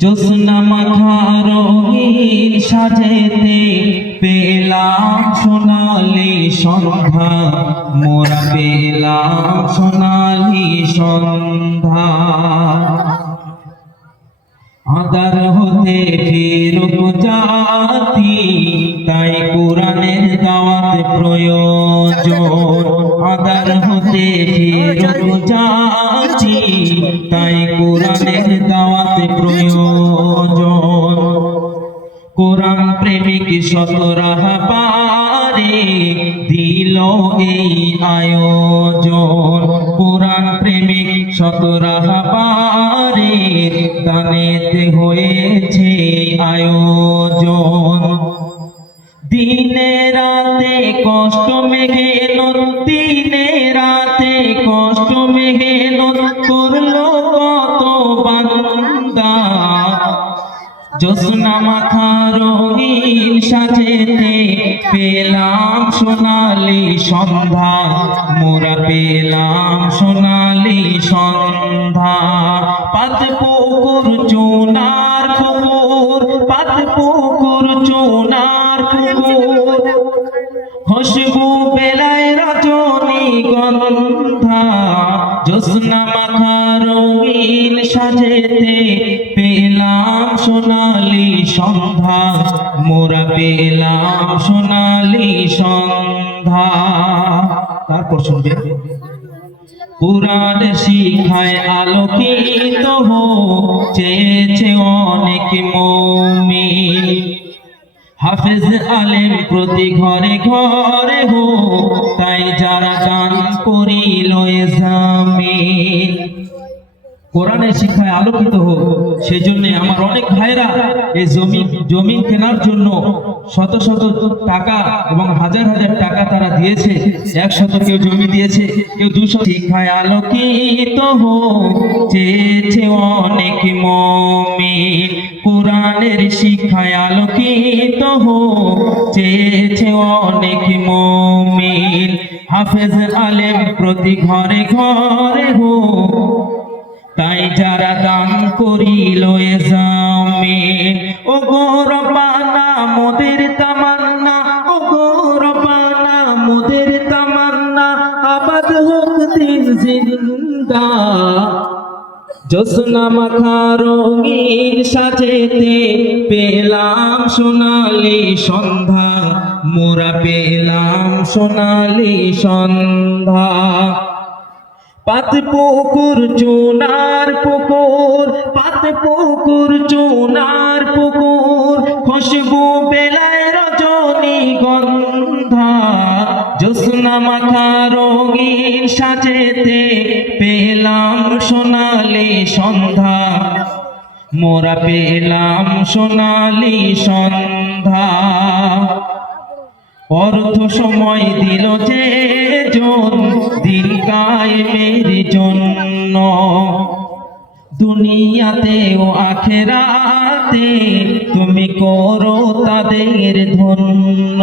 জ্যোৎস্না মাখা রঙিন সাজেতে পেলাম সোনালি সন্ধ্যা, মোরা পেলাম সোনালি সন্ধ্যা। আদার হতে ফিরুক জাতি, তাই কোরআনের দাওয়াত প্রয়োজন। আদার হতে ফিরুক জাতি, তাই কোরআনের দাওয়াত প্রয়োজন। কোরআন প্রেমিক শত রাহবারে দিল এই আয়োজন। কোরআন প্রেমিক শত রাহবারে দানেতে হয়েছে আয়োজন। দিনে রাতে কষ্ট মেঘেনত, দিনে রাতে কষ্ট মেঘেনত করলো কত বান্দা। জ্যোৎস্না মাখা রঙিন সাজেতে পেলাম সোনালি সন্ধ্যা, মোরা পেলাম সোনালি সন্ধ্যা। পাত পুকুর চুনার পুকুর, পাত পুকুর চুনার পুকুর, খুশবু বেলায় রজনীগন্ধা। জ্যোৎস্না মাখা রঙিন সাজেতে পেলাম সোনালি সন্ধ্যা, মোরা পেলাম সোনালি সন্ধ্যা। তারপর শুনবে, কোরআন শিখায় আলোকিত চেয়েছে অনেক মুমিন। হাফেজ আলেম প্রতি ঘরে ঘরে তাই যারা দান করিল জামিন। কোরআনের শিক্ষায় আলোকিত হোক, সেই জন্য আমার অনেক ভাইরা এই জমিন কেনার জন্য শত শত টাকা এবং হাজার হাজার টাকা তারা দিয়েছে। 100 কেউ জমি দিয়েছে, কেউ 200। শিক্ষায় আলোকিত হোক চেয়েছে অনেক মুমিন। কোরআনের শিক্ষায় আলোকিত হোক চেয়েছে অনেক মুমিন। হাফেজ আলেম প্রতি ঘরে ঘরে তাই যারা দান করিল জামিন। ও গো রব্বানা মোদের তামান্না, ও গো রব্বানা মোদের তামান্না, আবাদ হোক দিন জিন্দা। জ্যোৎস্না মাখা রঙিন সাজেতে পেলাম সোনালি সন্ধ্যা, মোরা পেলাম সোনালি সন্ধ্যা। পাত পুকুর চুনার পুকুর, পাত পুকুর চুনার পুকুর, খুশবু বেলায় রজনীগন্ধা। জ্যোৎস্না মাখা রঙিন সাজেতে পেলাম সোনালি সন্ধ্যা, মোরা পেলাম সোনালি সন্ধ্যা। অর্থ সময় দিল যে জন দিন কায়েমের জন্য, দুনিয়াতে ও আখেরাতে তুমি করো তাদের ধন্য।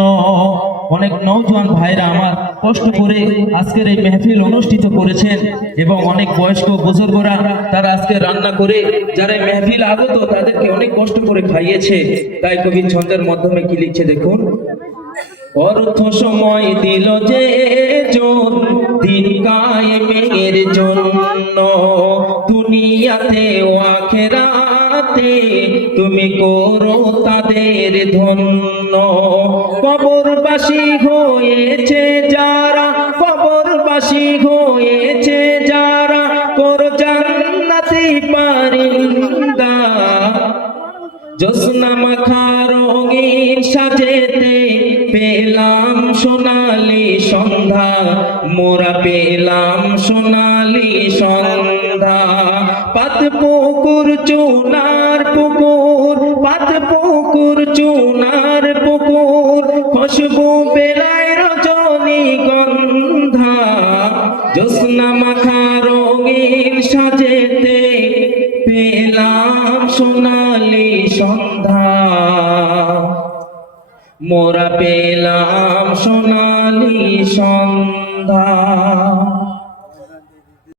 অনেক নওজোয়ান ভাইরা আমার কষ্ট করে আজকের এই মেহফিল অনুষ্ঠিত করেছেন এবং অনেক বয়স্ক বুজুর্গরা তারা আজকে রান্না করে যারা মেহফিল আগত তাদেরকে অনেক কষ্ট করে খাইয়েছে। তাই কবি ছন্দের মাধ্যমে কি লিখছে দেখুন, অর্থ সময় দিল যে জন দিন কায়েমের জন্য, দুনিয়াতে ও আখেরাতে তুমি করো তাদের ধন্য। কবরবাসী হয়েছে যারা, কবরবাসী হয়েছে যারা, করো জান্নাতি পারিন্দা। জ্যোৎস্না মাখা রঙিন সাজেতে পেলাম সোনালি সন্ধ্যা, মোরা পেলাম সোনালি সন্ধ্যা। পাত পুকুর চুনার পুকুর, পাত পুকুর চুনার পুকুর, খুশবু বেলায় রজনীগন্ধা। জ্যোৎস্না মাখা রঙিন সাজেতে পেলাম সোনালি সন্ধ্যা, মোরা পেলাম সোনালি সন্ধ্যা।